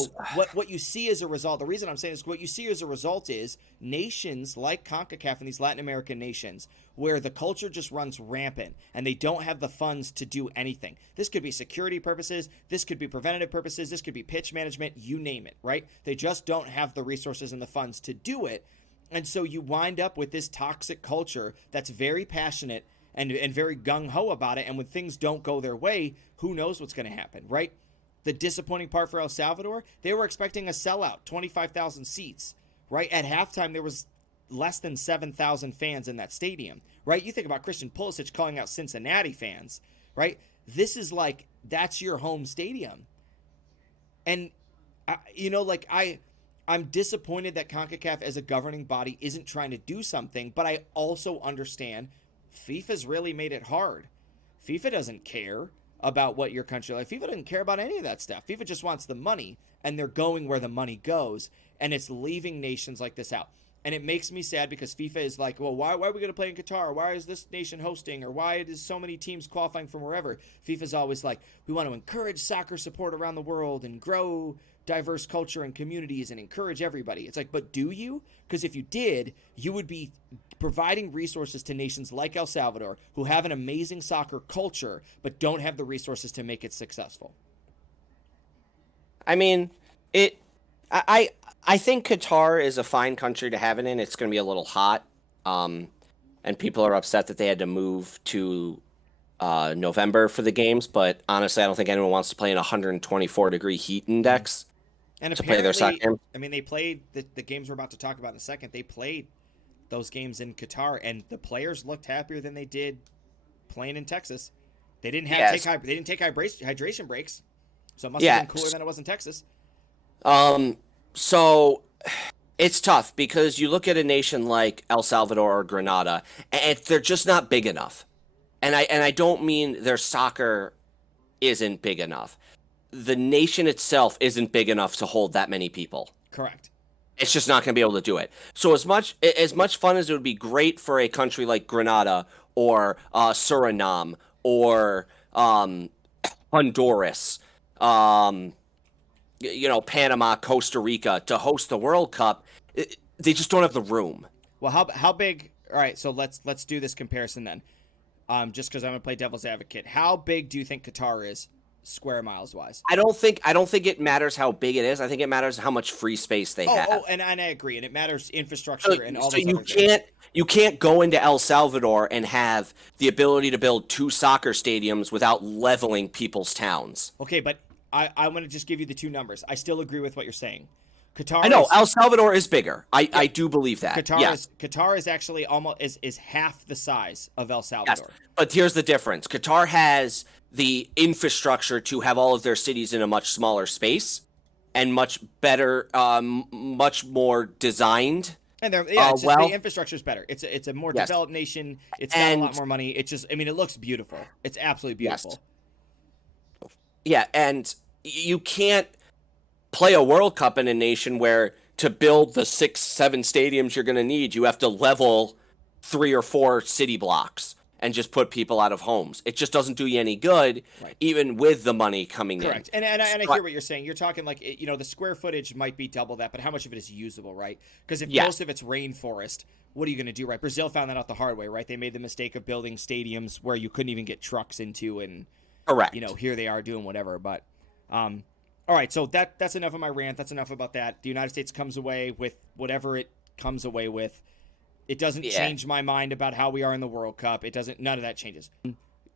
what you see as a result, the reason I'm saying this, what you see as a result is nations like CONCACAF and these Latin American nations where the culture just runs rampant and they don't have the funds to do anything. This could be security purposes. This could be preventative purposes. This could be pitch management, you name it, right? They just don't have the resources and the funds to do it. And so you wind up with this toxic culture that's very passionate and very gung-ho about it. And when things don't go their way, who knows what's going to happen, right? The disappointing part for El Salvador, they were expecting a sellout, 25,000 seats, right? At halftime, there was less than 7,000 fans in that stadium, right? You think about Christian Pulisic calling out Cincinnati fans, right? This is like, that's your home stadium. And, I'm disappointed that CONCACAF as a governing body isn't trying to do something, but I also understand FIFA's really made it hard. FIFA doesn't care about what your country like. FIFA doesn't care about any of that stuff. FIFA just wants the money, and they're going where the money goes, and it's leaving nations like this out. And it makes me sad because FIFA is like, well, why are we going to play in Qatar? Why is this nation hosting? Or why is so many teams qualifying from wherever? FIFA's always like, we want to encourage soccer support around the world and grow diverse culture and communities and encourage everybody. It's like, but do you? Because if you did, you would be providing resources to nations like El Salvador who have an amazing soccer culture but don't have the resources to make it successful. I mean, I think Qatar is a fine country to have it in. It's going to be a little hot, and people are upset that they had to move to November for the games. But honestly, I don't think anyone wants to play in 124-degree heat index and to play their soccer game. I mean, they played the games we're about to talk about in a second. They played those games in Qatar, and the players looked happier than they did playing in Texas. They didn't take hydration breaks, so it must have been cooler than it was in Texas. So it's tough because you look at a nation like El Salvador or Grenada, and they're just not big enough. And I don't mean their soccer isn't big enough. The nation itself isn't big enough to hold that many people. Correct. It's just not going to be able to do it. So as much fun as it would be great for a country like Grenada or Suriname or Honduras, Panama, Costa Rica to host the World Cup, they just don't have the room. Well, how big? All right, so let's do this comparison then. Just because I'm gonna play devil's advocate, how big do you think Qatar is, square miles wise? I don't think it matters how big it is. I think it matters how much free space they have. Oh, and I agree, and it matters infrastructure and all those other things. You can't go into El Salvador and have the ability to build 2 soccer stadiums without leveling people's towns. Okay, but I want to just give you the 2 numbers. I still agree with what you're saying. I know El Salvador is bigger. I do believe that. Qatar is actually almost is half the size of El Salvador. Yes, but here's the difference. Qatar has the infrastructure to have all of their cities in a much smaller space and much better, much more designed. And it's just, well, the infrastructure is better. It's a more yes. developed nation. It's got a And lot more money. It's just, I mean, it looks beautiful. It's absolutely beautiful. yes. Yeah, and you can't play a World Cup in a nation where to build the 6-7 stadiums you're going to need, you have to level 3 or 4 city blocks and just put people out of homes. It just doesn't do you any good, Right. even with the money coming in. Correct. And I hear what you're saying. You're talking like, the square footage might be double that, but how much of it is usable, right? Because if most of it's rainforest, what are you going to do, right? Brazil found that out the hard way, right? They made the mistake of building stadiums where you couldn't even get trucks into, and Correct. here they are doing whatever. But all right, so that's enough of my rant. That's enough about that. The United States comes away with whatever it comes away with. It doesn't change my mind about how we are in the World Cup. It doesn't. None of that changes.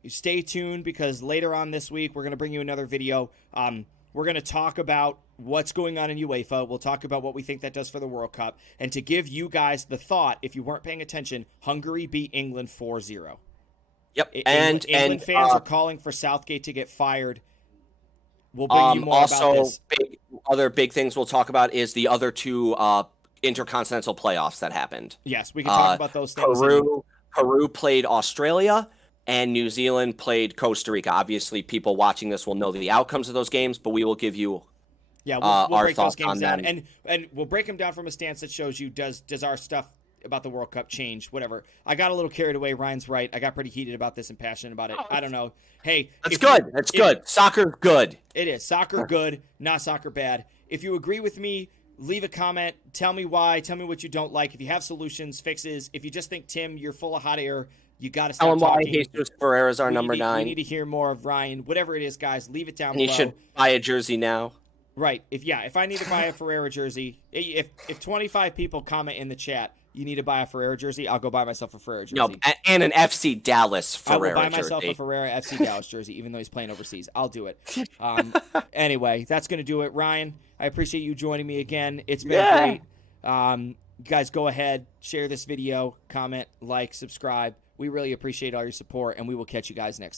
Stay tuned, because later on this week we're going to bring you another video. We're going to talk about what's going on in UEFA. We'll talk about what we think that does for the World Cup. And to give you guys the thought, if you weren't paying attention, Hungary beat England 4-0. Yep. England fans are calling for Southgate to get fired. We'll bring you more also, about this. Other big things we'll talk about is the other 2 intercontinental playoffs that happened. Yes, we can talk about those things. Peru played Australia, and New Zealand played Costa Rica. Obviously, people watching this will know the outcomes of those games, but we will give you we'll our break thoughts those games on down, them. and we'll break them down from a stance that shows you does our stuff about the World Cup change, whatever. I got a little carried away. Ryan's right. I got pretty heated about this and passionate about it. I don't know. Hey, that's good. That's good. Soccer's good. It is. Soccer good, not soccer bad. If you agree with me, leave a comment. Tell me why. Tell me what you don't like. If you have solutions, fixes. If you just think, Tim, you're full of hot air, you got to stop talking. Jesus Ferreira's our number 9. We need to hear more of Ryan. Whatever it is, guys, leave it down below. You should buy a jersey now. Right. If I need to buy a Ferreira jersey, if 25 people comment in the chat, you need to buy a Ferreira jersey, I'll go buy myself a Ferreira jersey. No, and an FC Dallas Ferreira jersey. I will buy myself a Ferreira FC Dallas jersey, even though he's playing overseas. I'll do it. Anyway, that's going to do it. Ryan, I appreciate you joining me again. It's been great. You guys, go ahead, share this video, comment, like, subscribe. We really appreciate all your support, and we will catch you guys next time.